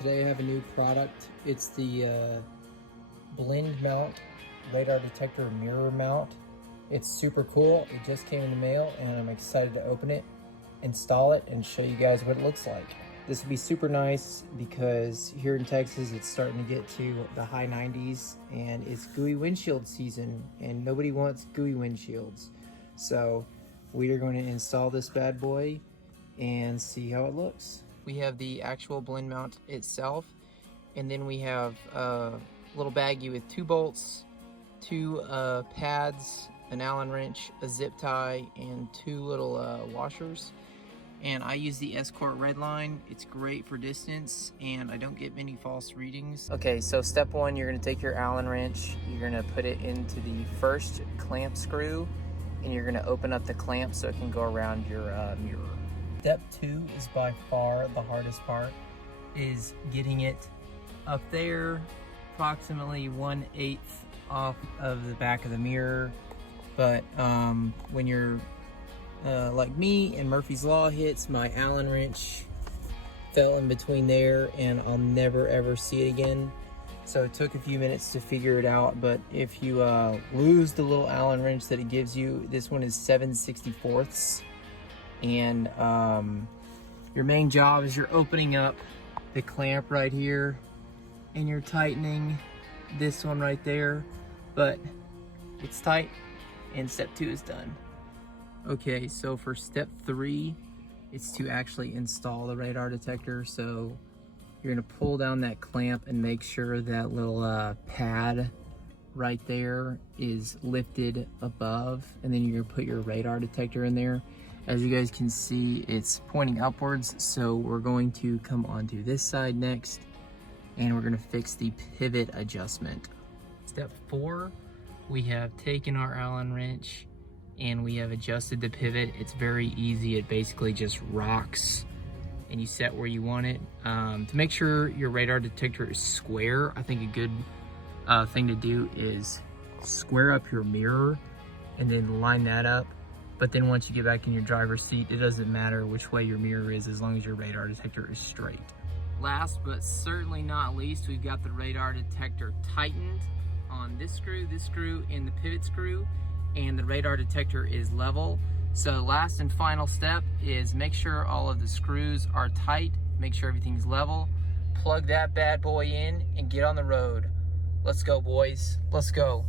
Today I have a new product. It's the BlendMount radar detector mirror mount. It's super cool. It just came in the mail and I'm excited to open it, install it, and show you guys what it looks like. This will be super nice because here in Texas it's starting to get to the high 90s and it's gooey windshield season and nobody wants gooey windshields. So we are going to install this bad boy and see how it looks. We have the actual BlendMount itself, and then we have a little baggie with 2 bolts, 2 pads, an Allen wrench, a zip tie, and 2 little washers. And I use the Escort redline. It's great for distance and I don't get many false readings. Okay, so step 1, you're gonna take your Allen wrench, you're gonna put it into the first clamp screw, and you're gonna open up the clamp so it can go around your mirror. Step 2 is by far the hardest part, is getting it up there, approximately 1/8 off of the back of the mirror. But when you're like me and Murphy's Law hits, my Allen wrench fell in between there and I'll never ever see it again. So it took a few minutes to figure it out, but if you lose the little Allen wrench that it gives you, this one is 7/64ths. And your main job is you're opening up the clamp right here and you're tightening this one right there, but it's tight and step 2 is done. Okay, so for step 3, it's to actually install the radar detector. So you're gonna pull down that clamp and make sure that little pad right there is lifted above, and then you're gonna put your radar detector in there. As you guys can see, it's pointing upwards, so we're going to come onto this side next, and we're gonna fix the pivot adjustment. Step 4, we have taken our Allen wrench and we have adjusted the pivot. It's very easy. It basically just rocks and you set where you want it. To make sure your radar detector is square, I think a good thing to do is square up your mirror and then line that up. But then once you get back in your driver's seat, it doesn't matter which way your mirror is as long as your radar detector is straight. Last but certainly not least, we've got the radar detector tightened on this screw, and the pivot screw, and the radar detector is level. So last and final step is make sure all of the screws are tight, make sure everything's level, plug that bad boy in and get on the road. Let's go, boys, let's go.